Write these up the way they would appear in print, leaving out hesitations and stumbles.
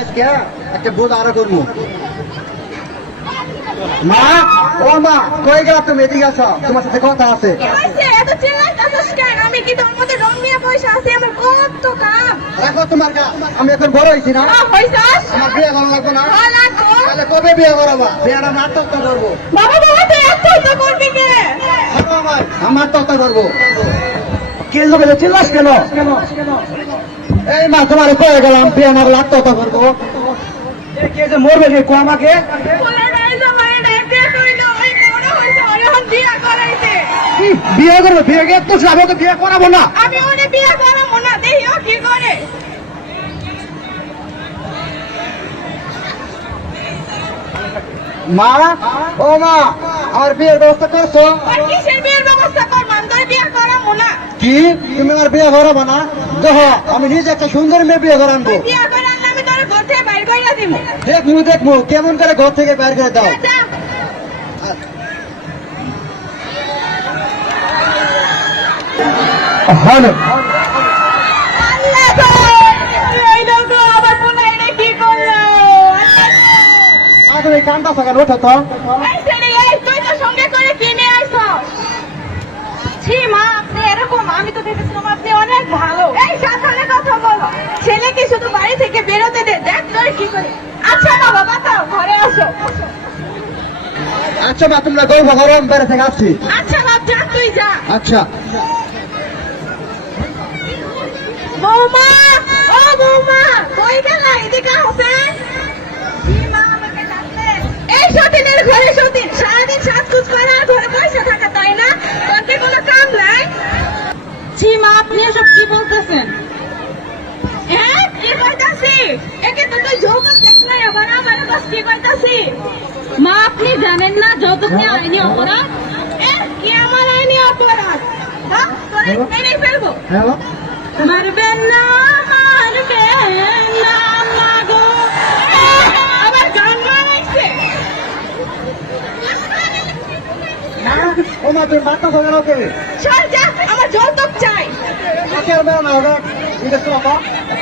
আজকে একটা বোধ আরো করবো। মা, ও মা, কই গেল তুমি? এদিকে আসো, তোমার সাথে কথা আছে। আমি কি তোর মধ্যে রং নিয়ে পয়সা আছে? আমার কত কাম। রাখো তোমার কাজ, আমি এখন বড় হয়েছি না। আমার বিয়ে করা লাগবে না। তাহলে কবে বিয়ে করাবা? বিয়েটা আমি আত্মহত্যা করবো। বাবা বাবা তুই আত্মহত্যা করবি কে? আমার আত্মহত্যা করবো। কে লোকে চিল্লাস কেন? এই মা, তোমার কয়ে গেলাম বিয়ে না করলে আত্মহত্যা করবো। কে যে মরবে কে কো আমাকে? বিয়ে করবো? বিয়ে কে তো আমি তো বিয়ে করাবো না। আমি ওনে বিয়ে করাবো না, দেখিও কি করে। মা, ও মা, আমার বিয়ের ব্যবস্থা করছো? কিসের বিয়ের ব্যবস্থা কর? মানদয় বিয়ে করাবো না। কি তুমি আমার বিয়ে করাবো না? দেখো আমি নিজে একটা সুন্দর মেয়ে বিয়ে করাবো। বিয়ে করে আনলে আমি তোর ঘর থেকে বাইর করে দিব। দেখবো কেমন করে ঘর থেকে বের করে দাও। হ্যালো, তুমি কান্দা থাকেন, ওঠো তো। তুই তো সঙ্গে করে কিনে আসছো। ছি মা, আপনি এরকম? আমি তো ভেবেছিলাম আপনি অনেক ভালো। এই সাবধানে কথা বলো। ছেলেকে শুধু বাড়ি থেকে বেরোতে দে, দেখ তোর কি করে। আচ্ছা বাবা, বাতাও, ঘরে আসো। আচ্ছা মা, তোমরা গল্প করো, আমি বেড়ে থেকে আসছি। আচ্ছা বাপ, যা তুই যা। আচ্ছা। বৌমা, ও বৌমা, কই গেলা? এদিকে আসে। এই সতীনের ঘরে সতীন সারাদিন সাজগুজ করে আর ঘরে পয়সা থাকে, তাই না? তোর কি কোনো কাম নাই? ছি মা, আপনি এসব কি বলতেছেন? হ্যাঁ, কি কইতাছি? একে তো তুই যৌতুক দেখ না, আবার আমার কাছে কি কইতাছি? মা, আপনি জানেন না যৌতুক নিয়ে আইনি অপরাধ? কি আমার আইনি অপরাধ? হ্যাঁ, তোরে মেরেই ফেলবো। হ্যালো, মারবেন না, মারবেন না মাগো। আবার গান মারাইছে। ও মা, তুমি বার্তা থাকেন ওকে। সর যা, আমার যৌতুক চাই।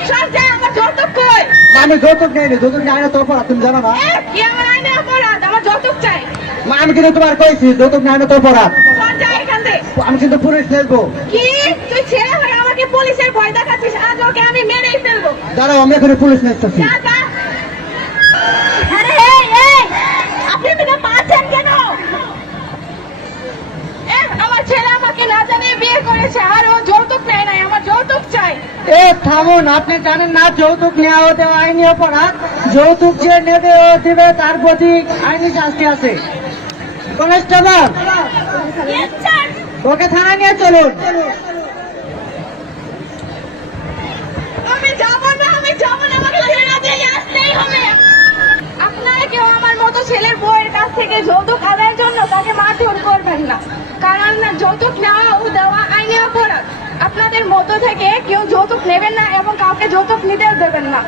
সর যা, আমার যৌতুক কই? আমি যৌতুক নেই, যৌতুক নেই না তোর পড়া, তুমি জানো না? কি আমার আইনে অপরাধ? আমার যৌতুক চাই। মা, আমি কিন্তু তোমার কইছি যৌতুক নেই না তোর পড়া। সর যা এখান থেকে। আমি কিন্তু পুলিশ নেবো। কি তুই ছেলে হয়ে আমাকে পুলিশের ভয় দেখাচ্ছিস? আজ ওকে আমি মেরেই ফেলবো। দাঁড়াও, আমি এখানে পুলিশ নেছি। যা যা। আরে এই এই, আপনি এদিকে পাচ্ছেন কেন? আমার ছেলে আমাকে না জানিয়ে বিয়ে করেছে আর ও যৌতুক নেয় নাই। আমার যৌতুক চাই। এ থামুন, আপনি জানেন না যৌতুক নেওয়া হতে আইনি অপরাধ? যৌতুক যে নেবে ও দিবে, তার প্রতি আইনি শাস্তি আছে। কনস্টেবল, ওকে থানায় নিয়ে চলুন। আমি যাবো না, আমি যাবো না, আমাকে ছেড়ে দিয়ে আসতেই হবে। আপনারা কেউ আমার মতো ছেলের বউয়ের কাছ থেকে যৌতুক আদায়ের জন্য তাকে মারধর করবেন না, কারণ যৌতুক নেওয়া ও দেওয়া আইনি অপরাধ। আপনাদের মধ্য থেকে কেউ যৌতুক নেবেন না এবং কাউকে যৌতুক নিতেও দেবেন না।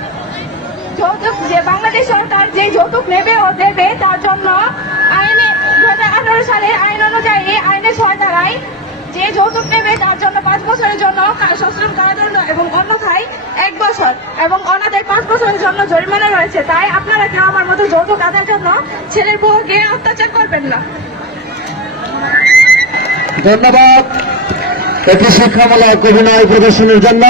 যৌতুক যে বাংলাদেশ সরকার যে যৌতুক নেবে ও দেবে, তার জন্য আইনে 2018 সালের আইন অনুযায়ী আইনে 6 ধারায় যে যৌতুক নেবে তার জন্য 5 বছরের জন্য সশ্রম কারাদণ্ড এবং অন্যথায় 1 বছর এবং অনাদায় 5 বছরের জন্য জরিমানা রয়েছে। তাই আপনারা কেউ আমার মতো যৌতুক আদায়ের জন্য ছেলের বউকে অত্যাচার করবেন না। ধন্যবাদ একটি শিক্ষামূলক অভিনয় প্রদর্শনের জন্য।